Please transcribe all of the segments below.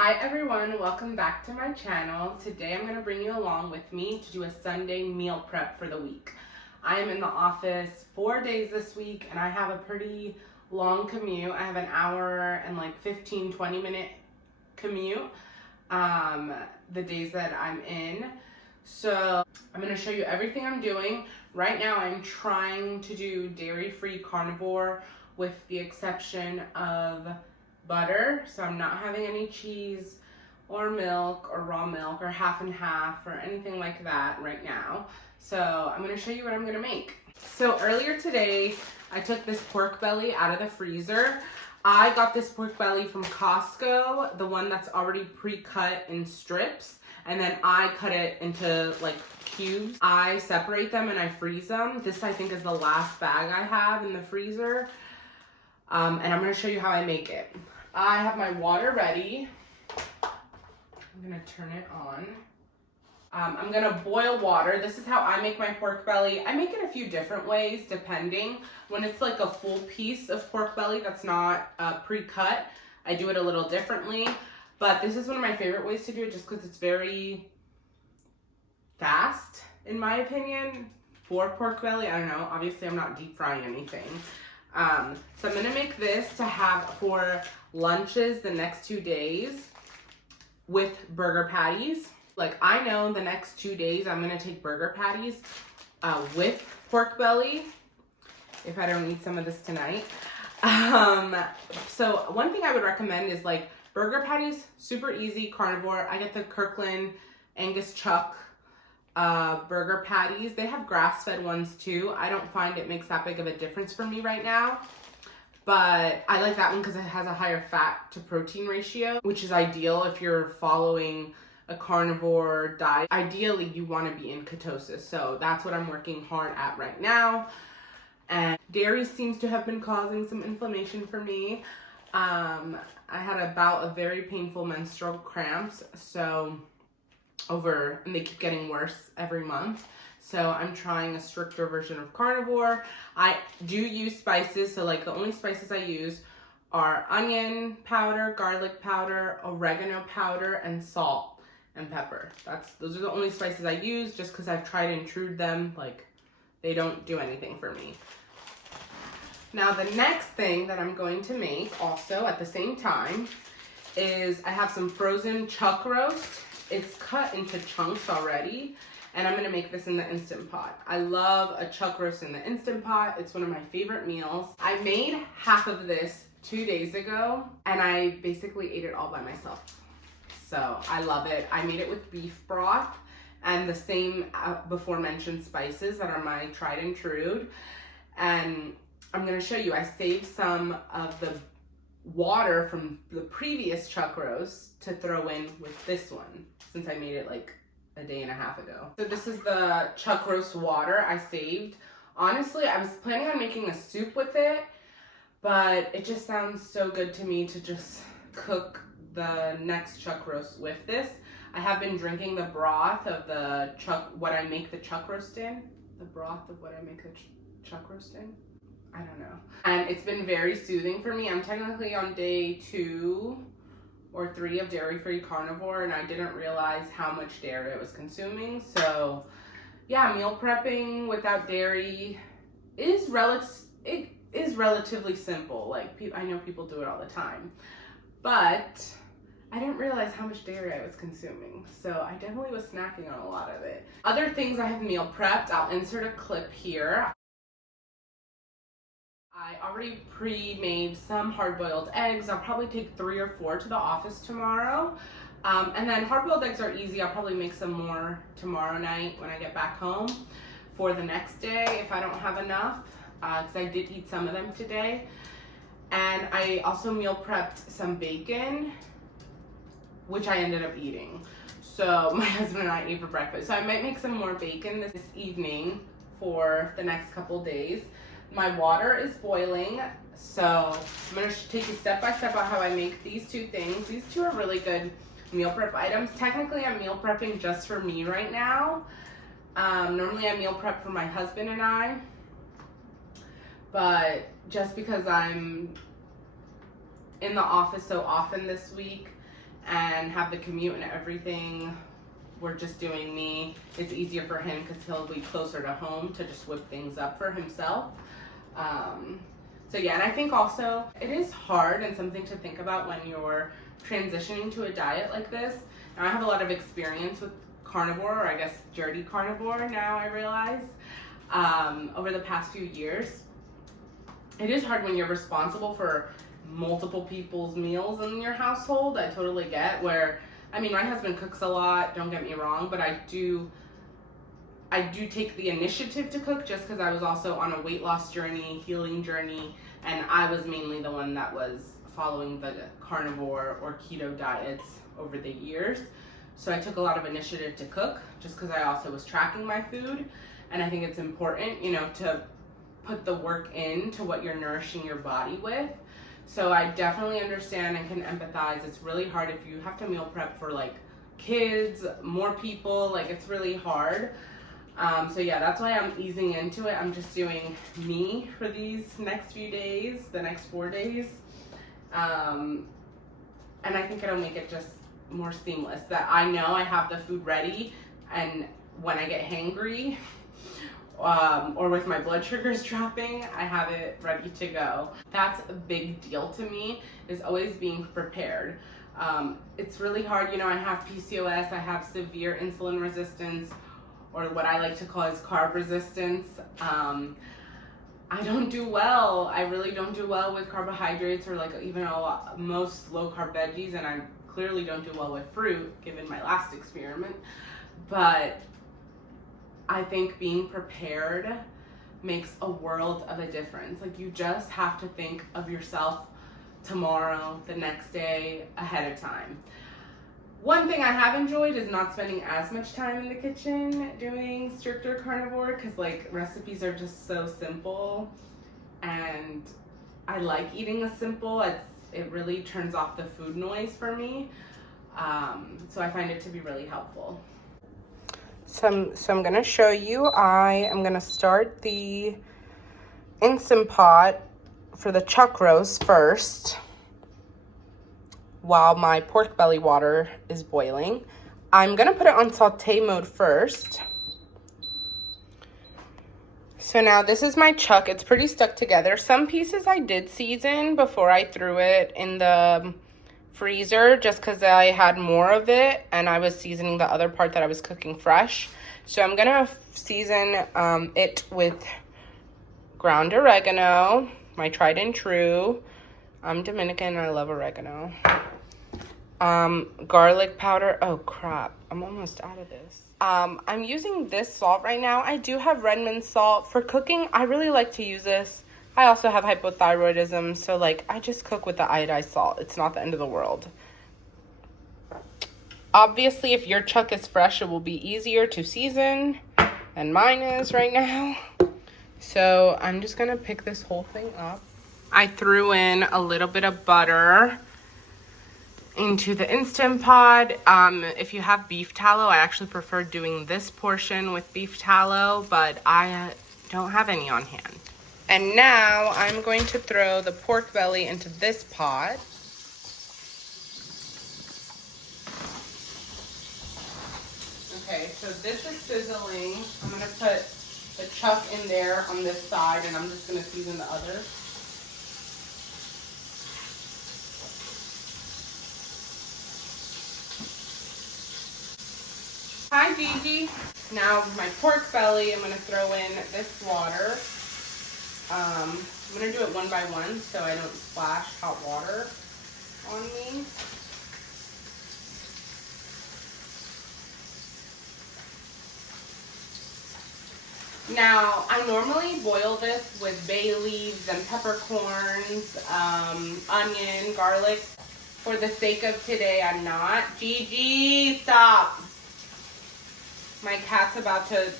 Hi everyone, welcome back to my channel. Today I'm going to bring you along with me to do a Sunday meal prep for the week. I am in the office 4 days this week and I have a pretty long commute. I have an hour and like 15-20 minute commute the days that I'm in. So I'm going to show you everything I'm doing. Right now I'm trying to do dairy-free carnivore with the exception of butter, so I'm not having any cheese or milk or raw milk or half and half or anything like that right now. So I'm going to show you what I'm going to make. So earlier today I took this pork belly out of the freezer. I got this pork belly from Costco, the one that's already pre-cut in strips, and then I cut it into like cubes. I separate them and I freeze them. This I think is the last bag I have in the freezer. And I'm going to show you how I make it. I have my water ready. I'm going to turn it on. I'm going to boil water. This is how I make my pork belly. I make it a few different ways depending. When it's like a full piece of pork belly that's not pre-cut, I do it a little differently. But this is one of my favorite ways to do it just because it's very fast, in my opinion, for pork belly. I don't know. Obviously, I'm not deep frying anything. So I'm going to make this to have for lunches the next 2 days with burger patties. Like I know the next 2 days I'm going to take burger patties with pork belly if I don't eat some of this tonight. So one thing I would recommend is like burger patties, super easy, carnivore. I get the Kirkland Angus Chuck burger patties. They have grass-fed ones too. I don't find it makes that big of a difference for me right now, but I like that one because it has a higher fat to protein ratio, which is ideal if you're following a carnivore diet. Ideally, you want to be in ketosis, so that's what I'm working hard at right now. And dairy seems to have been causing some inflammation for me. I had a bout of very painful menstrual cramps, and they keep getting worse every month. So I'm trying a stricter version of carnivore. I do use spices, so like the only spices I use are onion powder, garlic powder, oregano powder, and salt and pepper. Those are the only spices I use just because I've tried and trued them. Like they don't do anything for me. Now the next thing that I'm going to make also at the same time is I have some frozen chuck roast. It's cut into chunks already, and I'm gonna make this in the Instant Pot. I love a chuck roast in the Instant Pot. It's one of my favorite meals. I made half of this 2 days ago, and I basically ate it all by myself. So I love it. I made it with beef broth and the same before mentioned spices that are my tried and true. And I'm gonna show you, I saved some of the water from the previous chuck roast to throw in with this one since I made it like a day and a half ago. So this is the chuck roast water I saved. Honestly, I was planning on making a soup with it, but it just sounds so good to me to just cook the next chuck roast with this. I have been drinking the broth of the what I make the chuck roast in. The broth of what I make the chuck roast in. I don't know. And it's been very soothing for me. I'm technically on day 2 or 3 of dairy-free carnivore, and I didn't realize how much dairy I was consuming. So yeah, meal prepping without dairy is relatively simple. Like I know people do it all the time, but I didn't realize how much dairy I was consuming. So I definitely was snacking on a lot of it. Other things I have meal prepped, I'll insert a clip here. I already pre-made some hard-boiled eggs. I'll probably take 3 or 4 to the office tomorrow. And then hard-boiled eggs are easy. I'll probably make some more tomorrow night when I get back home for the next day if I don't have enough, because I did eat some of them today. And I also meal prepped some bacon, which I ended up eating. So my husband and I ate for breakfast. So I might make some more bacon this evening for the next couple days. My water is boiling, so I'm going to take you step by step on how I make these 2 things. These 2 are really good meal prep items. Technically, I'm meal prepping just for me right now. Normally, I meal prep for my husband and I, but just because I'm in the office so often this week and have the commute and everything, we're just doing me. It's easier for him because he'll be closer to home to just whip things up for himself. So yeah, and I think also it is hard and something to think about when you're transitioning to a diet like this. Now I have a lot of experience with carnivore, or I guess dirty carnivore now I realize, over the past few years. It is hard when you're responsible for multiple people's meals in your household. I totally get where, I mean, my husband cooks a lot, don't get me wrong, but I do take the initiative to cook just because I was also on a weight loss journey, healing journey, and I was mainly the one that was following the carnivore or keto diets over the years. So I took a lot of initiative to cook just because I also was tracking my food. And I think it's important, you know, to put the work into what you're nourishing your body with. So I definitely understand and can empathize. It's really hard if you have to meal prep for like kids, more people, like it's really hard. So yeah, that's why I'm easing into it. I'm just doing me for these next few days, the next 4 days. And I think it'll make it just more seamless that I know I have the food ready, and when I get hangry or with my blood sugars dropping, I have it ready to go. That's a big deal to me, is always being prepared. It's really hard, you know, I have PCOS, I have severe insulin resistance, or what I like to call is carb resistance. I don't do well. I really don't do well with carbohydrates or like even most low carb veggies, and I clearly don't do well with fruit given my last experiment. But I think being prepared makes a world of a difference. Like you just have to think of yourself tomorrow, the next day, ahead of time. One thing I have enjoyed is not spending as much time in the kitchen doing stricter carnivore, because like recipes are just so simple and I like eating a simple. It really turns off the food noise for me. So I find it to be really helpful. So I'm gonna show you, I am gonna start the Instant Pot for the chuck roast first, while my pork belly water is boiling. I'm gonna put it on saute mode first. So now this is my chuck. It's pretty stuck together. Some pieces I did season before I threw it in the freezer just because I had more of it and I was seasoning the other part that I was cooking fresh. So I'm gonna season it with ground oregano, my tried and true. I'm Dominican and I love oregano. Garlic powder. Oh crap, I'm almost out of this. I'm using this salt right now. I do have Redmond salt. For cooking, I really like to use this. I also have hypothyroidism, so like I just cook with the iodized salt. It's not the end of the world. Obviously, if your chuck is fresh, it will be easier to season, and mine is right now. So I'm just gonna pick this whole thing up. I threw in a little bit of butter into the Instant Pot. If you have beef tallow, I actually prefer doing this portion with beef tallow, but I don't have any on hand. And now I'm going to throw the pork belly into this pot. Okay, so this is sizzling. I'm gonna put the chuck in there on this side, and I'm just gonna season the other. Hi, Gigi. Now my pork belly, I'm gonna throw in this water. I'm gonna do it one by one so I don't splash hot water on me. Now, I normally boil this with bay leaves and peppercorns, onion, garlic. For the sake of today, I'm not. Gigi, stop. My cat's about to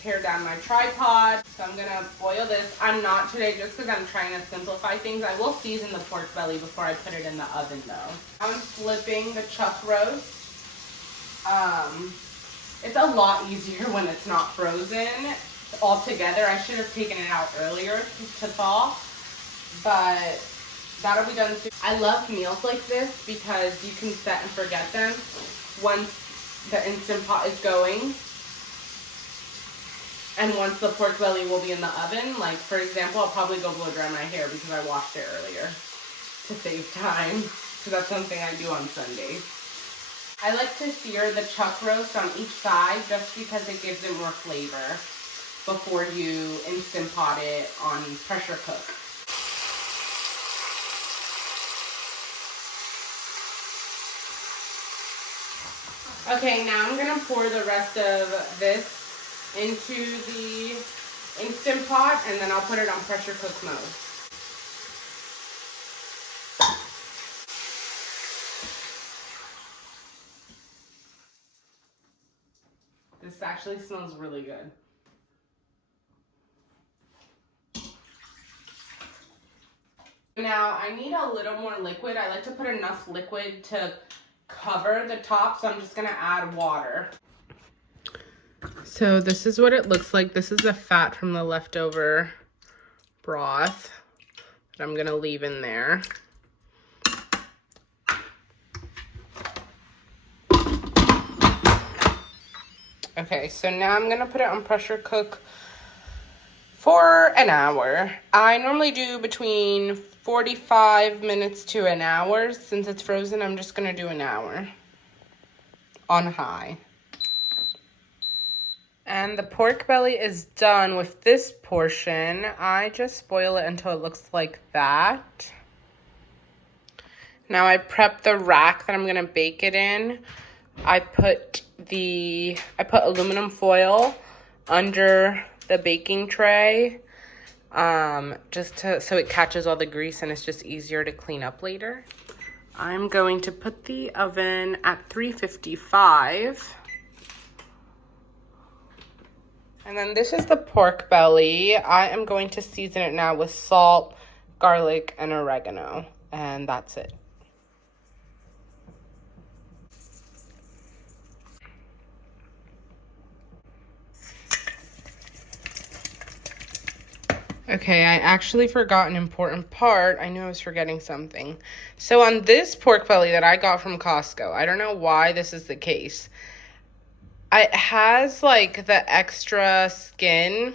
tear down my tripod, so I'm gonna boil this. I'm not today just because I'm trying to simplify things. I will season the pork belly before I put it in the oven though. I'm flipping the chuck roast. It's a lot easier when it's not frozen all together. I should have taken it out earlier to thaw, but that'll be done soon. I love meals like this because you can set and forget them once the Instant Pot is going. And once the pork belly will be in the oven, like for example, I'll probably go blow dry my hair because I washed it earlier to save time. So that's something I do on Sundays. I like to sear the chuck roast on each side just because it gives it more flavor before you Instant Pot it on pressure cook. Okay, now I'm gonna pour the rest of this into the Instant Pot, and then I'll put it on pressure cook mode. This actually smells really good. Now I need a little more liquid. I like to put enough liquid to cover the top, so I'm just gonna add water. So this is what it looks like. This is the fat from the leftover broth that I'm gonna leave in there. Okay, so now I'm gonna put it on pressure cook for an hour. I normally do between 45 minutes to an hour. Since it's frozen, I'm just gonna do an hour on high. And the pork belly is done with this portion. I just boil it until it looks like that. Now I prep the rack that I'm gonna bake it in. I put aluminum foil under the baking tray, so it catches all the grease and it's just easier to clean up later. I'm going to put the oven at 355. And then this is the pork belly. I am going to season it now with salt, garlic, and oregano. And that's it. Okay, I actually forgot an important part. I knew I was forgetting something. So on this pork belly that I got from Costco, I don't know why this is the case. It has like the extra skin.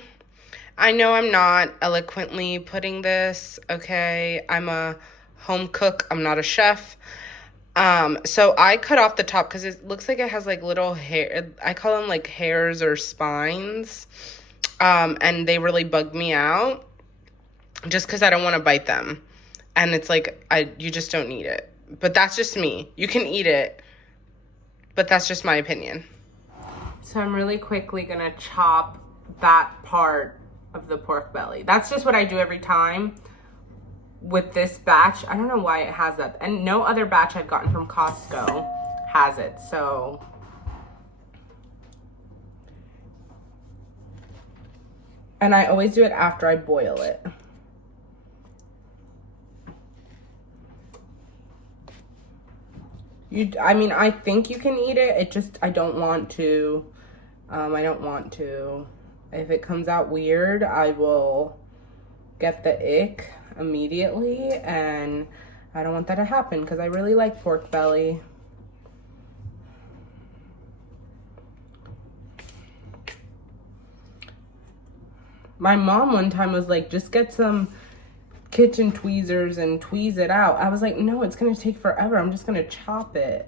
I know I'm not eloquently putting this, okay? I'm a home cook, I'm not a chef. So I cut off the top because it looks like it has like little hair. I call them like hairs or spines. And they really bug me out just because I don't want to bite them. And it's like, you just don't need it. But that's just me. You can eat it, but that's just my opinion. So I'm really quickly gonna chop that part of the pork belly. That's just what I do every time with this batch. I don't know why it has that. And no other batch I've gotten from Costco has it, so. And I always do it after I boil it. I mean, I think you can eat it. I don't want to. I don't want to. If it comes out weird, I will get the ick immediately. And I don't want that to happen because I really like pork belly. My mom one time was like, just get some kitchen tweezers and tweeze it out. I was like, no, it's gonna take forever. I'm just gonna chop it.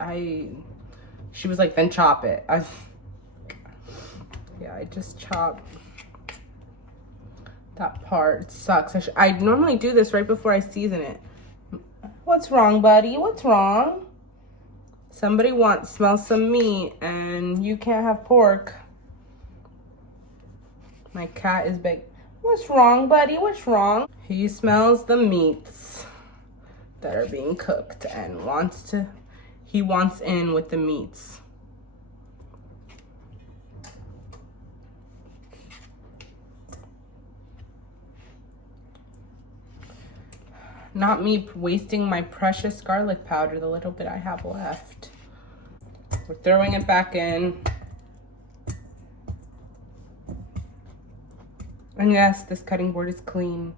She was like, then chop it. Yeah, I just chopped that part. It sucks. I normally do this right before I season it. What's wrong, buddy? What's wrong? Somebody smells some meat and you can't have pork. My cat is big. What's wrong, buddy? What's wrong? He smells the meats that are being cooked and he wants in with the meats. Not me wasting my precious garlic powder, the little bit I have left. We're throwing it back in. And yes, this cutting board is clean.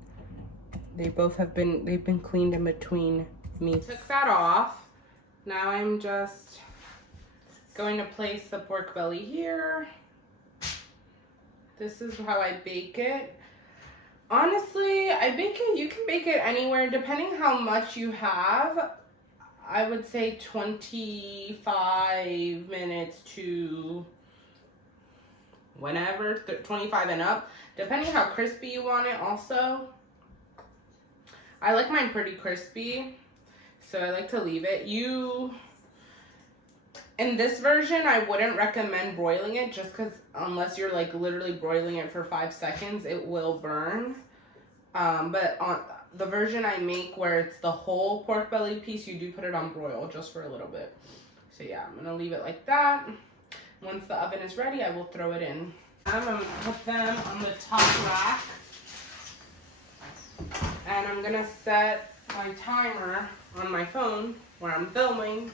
they've been cleaned in between me. Took that off. Now I'm just going to place the pork belly here. This is how I bake it. Honestly, you can bake it anywhere depending how much you have. I would say 25 minutes to whenever, 25 and up, depending how crispy you want it also. I like mine pretty crispy, so I like to leave it. In this version, I wouldn't recommend broiling it just because unless you're like literally broiling it for 5 seconds, it will burn. But on the version I make where it's the whole pork belly piece, you do put it on broil just for a little bit. So yeah, I'm gonna leave it like that. Once the oven is ready, I will throw it in. I'm gonna put them on the top rack. And I'm gonna set my timer on my phone where I'm filming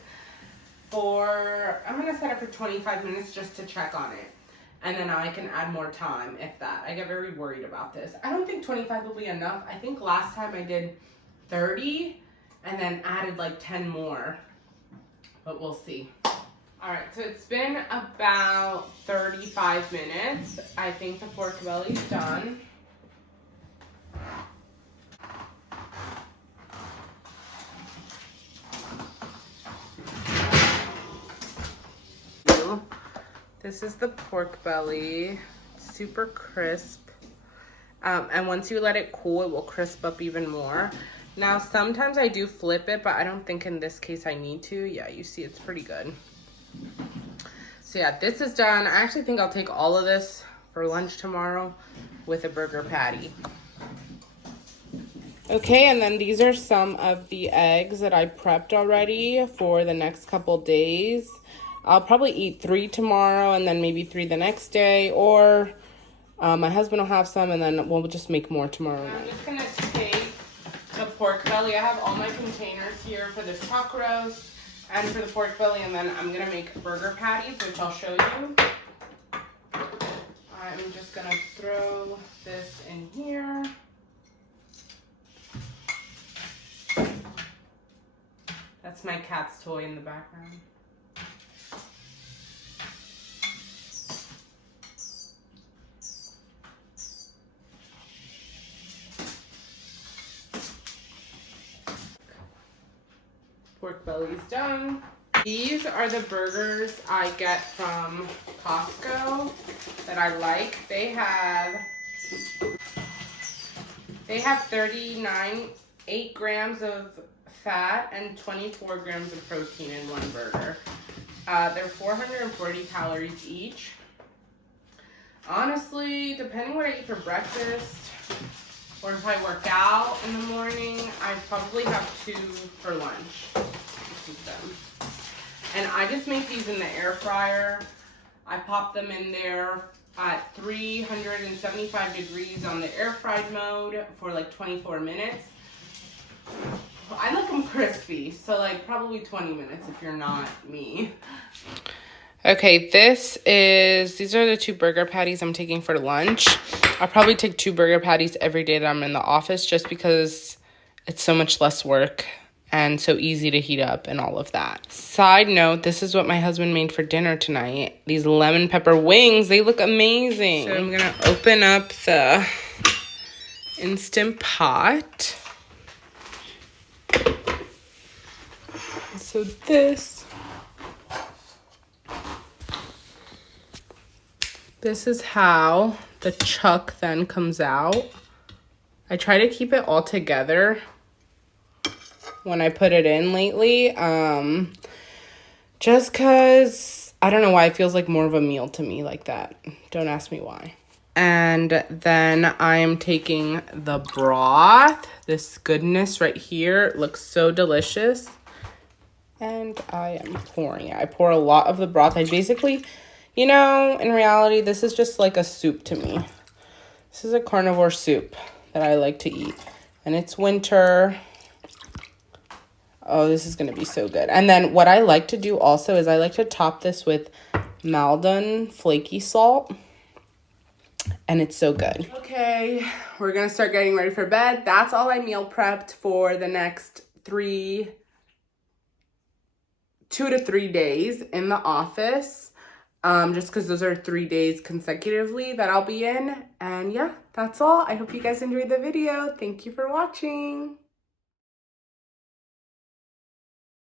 I'm gonna set it for 25 minutes just to check on it. And then I can add more time, if that. I get very worried about this. I don't think 25 will be enough. I think last time I did 30 and then added like 10 more, but we'll see. All right, so it's been about 35 minutes. I think the pork belly's done. This is the pork belly, super crisp. And once you let it cool, it will crisp up even more. Now, sometimes I do flip it, but I don't think in this case I need to. Yeah, you see it's pretty good. So yeah, this is done. I actually think I'll take all of this for lunch tomorrow with a burger patty. Okay, and then these are some of the eggs that I prepped already for the next couple days. I'll probably eat 3 tomorrow and then maybe 3 the next day, or my husband will have some and then we'll just make more tomorrow night. I'm just gonna take the pork belly. I have all my containers here for this chuck roast and for the pork belly, and then I'm gonna make burger patties, which I'll show you. I'm just gonna throw this in here. That's my cat's toy in the background. Pork belly's done. These are the burgers I get from Costco that I like. They have 8 grams of fat and 24 grams of protein in one burger. They're 440 calories each. Honestly, depending what I eat for breakfast, or if I work out in the morning, I probably have 2 for lunch. This is them. And I just make these in the air fryer. I pop them in there at 375 degrees on the air fried mode for like 24 minutes. I like them crispy, so like probably 20 minutes if you're not me. Okay, these are the 2 burger patties I'm taking for lunch. I'll probably take 2 burger patties every day that I'm in the office just because it's so much less work and so easy to heat up and all of that. Side note, this is what my husband made for dinner tonight. These lemon pepper wings, they look amazing. So I'm gonna open up the Instant Pot. So this is how the chuck then comes out. I try to keep it all together when I put it in lately. Just because, I don't know why, it feels like more of a meal to me like that. Don't ask me why. And then I am taking the broth. This goodness right here. It looks so delicious. And I am pouring it. I pour a lot of the broth. I basically, you know, in reality, this is just like a soup to me. This is a carnivore soup that I like to eat. And it's winter. Oh, this is going to be so good. And then what I like to do also is I like to top this with Maldon flaky salt. And it's so good. Okay, we're gonna start getting ready for bed. That's all I meal prepped for the next 2 to 3 days in the office. Just because those are 3 days consecutively that I'll be in. And yeah, that's all. I hope you guys enjoyed the video. Thank you for watching.